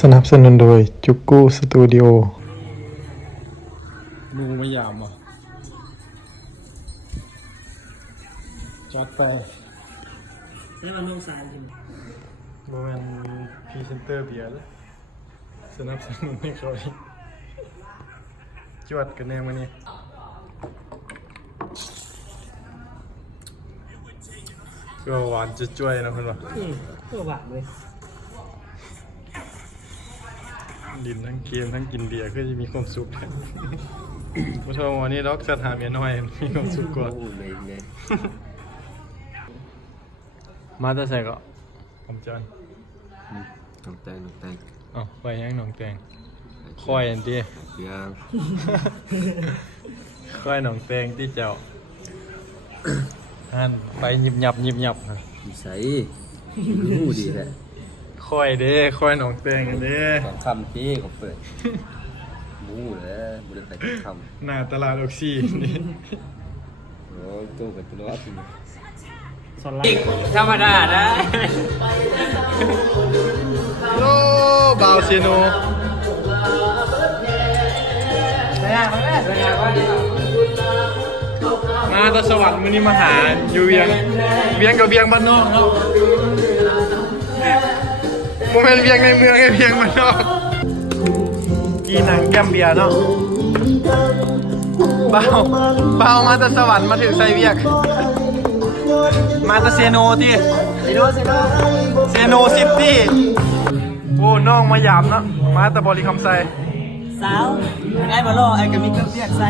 สนับสนุนโดยจุกกู้สตูดิโอดูไม่ยามอ่ะจัดไปแล้วมันลงสารจริงโมเมนพรีเซนเตอร์เบียร์แล้วสนับสนุนให้เขาจวดกันแน่มานี่ก็หวานจะจ้วยนะคุณวะก็หวานเลยดินทั้งเกมทั้งกินเบียร์ก็จะมีความสุขผู้ชมวันนี้ล็อกสถานเมียน้อยมีความสุขกว่ามาแต่ใส่ก็คำจอนน้องแตงอ๋อไปยังหนองแตงค่อยอันที่ยังค่อยหนองแตงที่เจ้าท่านไปหยิบหยับนิสัยรู้ดีแหละค่อยเด้ค่อยหนองแตงกันเด้สองคำที่เขาเปิดมูแล้วมูได้ไปคำหน้าตลาดออกซี่นี่โอ้ตู้กับตัวรอดธรรมดานะโลบาวเซโนมาตะสวรรค์มื้อนี้มาหาอยู่เวียงกับเวียงบ้านนอกเนาะโมเมนต์เวียงในเมืองไอ้เวียงบ้านนอกกีหนังแก้มเบียร์เนาะเบามาตะสวรรค์มาถึงไซเวียกมาตะเซโนที่เซโนซิตี้โอ้น้องมาหยามเนาะมาตะบริคำไซสาวไอ้บอลโลไอ้ก็มีเครื่องเรียกใส่